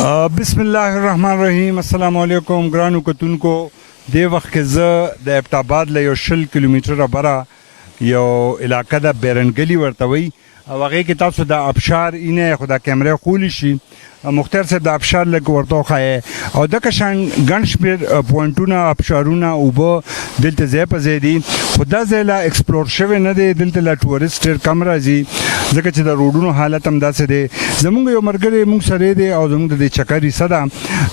بسم الله الرحمن الرحیم. السلام علیکم ګرانو کتونکو. د وخت کې زه د ابټاباد له 100 کیلومتره بره یو علاقه د بیرنګلی ورته وي او هغې کې تاسو د ابشار اینه خو د کیمرې خولی شي مختار صاحب د ابشار لږ ورته وښایه او دغه شان ګڼ شمېر پوینټونه ابشارونه اوبه دلته ځای په ځای دي خو دا ځای لا ایکسپلور شوی نه دی. دلته لا ټورسټ ډېر کم راځي ځکه چې د روډونو حالت هم داسې دی. زموږ یو ملګری موږ سره دی او زموږ د دې چکر حصه ده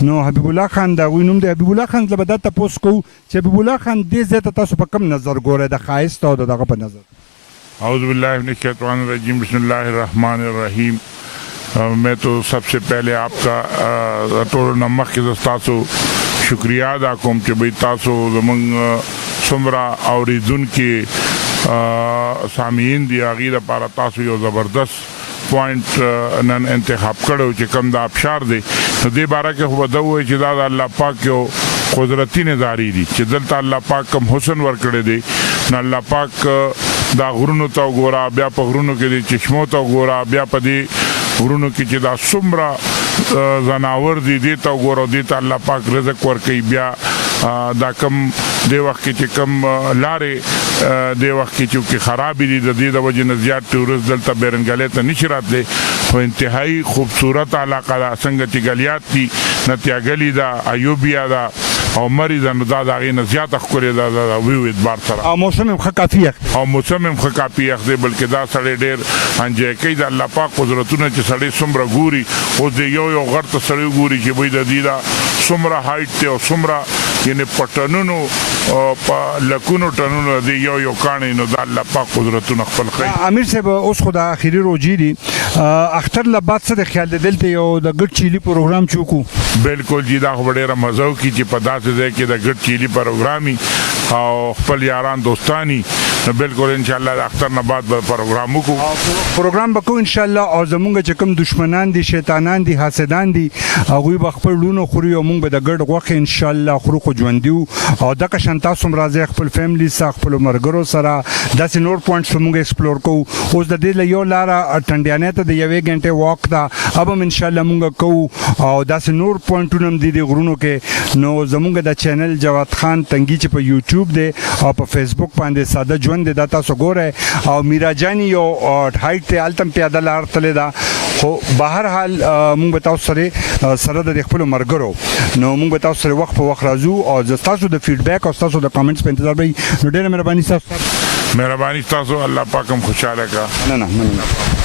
نو حبیب الله خان د هغوی نوم دی. حبیب الله خان له به دا تپوس کوو چې حبیب الله خان دې ځای ته تاسو په کوم نظر ګورئ د ښایست او د دغه په نظر؟ اعوذ باللہ من الشیطان الرجیم بسم اللہ الرحمن الرحیم. میں تو سب سے پہلے آپ کا ټول نمک کے تاسو شکریہ ادا کوم چې بھئی تاسو زمونږ څومره اوریدونکي سامعین دي هغې لپاره تاسو یو زبردست پوینټ نن انتخاب کړی چې کوم د ابشار دی نو دې باره کې خو به ده ووایي چې دا د الله پاک یو قدرتي نظارې دي چې دلته الله پاک کوم حسن ورکړی دی نو الله پاک دا غرونو ته وګوره بیا په غرونو کې د چشمو ته وګوره بیا په دې غرونو کې چې دا څومره ځناور دي دې ته وګوره دې ته الله پاک رزق ورکوي. بیا دا کم دې وخت کې چې کم لارې دې وخت کې چې خرابې دي د دې د وجې نه زیات ټورست دلته بیرنګلۍ ته نشي راتلی خو انتهایي خوبصورت علاقه ده. څنګه چې ګلیات دي نتیاګلي ده ایوبیا ده او مری ده نو دا د هغې نه زیاته ښکلې ده د ویو اعتبار سره او موسم هم ښه کافي یخ او موسم هم ښه کافي یخ دی بلکې دا سړی ډېر انجوی کوي د الله پاک قدرتونه چې سړی څومره ګوري اوس د یو غر ته سړی ګوري چې بوی د دې دا څومره هایټ دی او څومره یعنې په ټنونو په لکونو ټنونو د یو کاڼی نو د الله پاک قدرتونه خپل ښیي. امیر صاحب اوس خو د اخري روجي دي اختر له بعد څه د خیال دی دلته یو د ګډ چیلي پروګرام چې وکړو؟ بالکل جی دا خو به ډېره مزه وکړي چې په داسې ځای کې د ګډ چیلي پروګرام وي او خپل یاران دوستان وي نو بالکل انشاءالله د اختر نه بعد به پروګرام وکړو. پروګرام به کوو انشاءالله او زمونږ چې کوم دشمنان دي شیطانان دي حاسدان دي هغوی به خپل لونه خوري او موږ به د ګډ غوښې انشاءالله خورو خو ژوندي وو او دغه شان تاسو هم راځئ خپل فیملي سره خپلو ملګرو سره داسې نور پوینټس به موږ ایکسپلور کوو. اوس د دې له یو لاره ټنډیانۍ ته د 1 غنټې واک ده اب هم انشاءالله موږ کوو او داسې نور پوینټونه هم دي د غرونو کې نو زمونږ د چینل جواد خان تنګي چې په یوټیوب دی او په فیسبوک باندې ساده ژوند دی دا تاسو ګورئ او میراجاني یو هایټ دی هلته هم پیاده لار تللی ده خو بهر حال موږ به تاسو سره د خپلو ملګرو نو موږ به تاسو سره وخت په وخت راځو او زه ستاسو د فیډبیک او ستاسو د کامنټس په انتظار به نو ډېره مهرباني ستاسو. مهرباني ستاسو الله پاک هم خوشحاله کړه. نه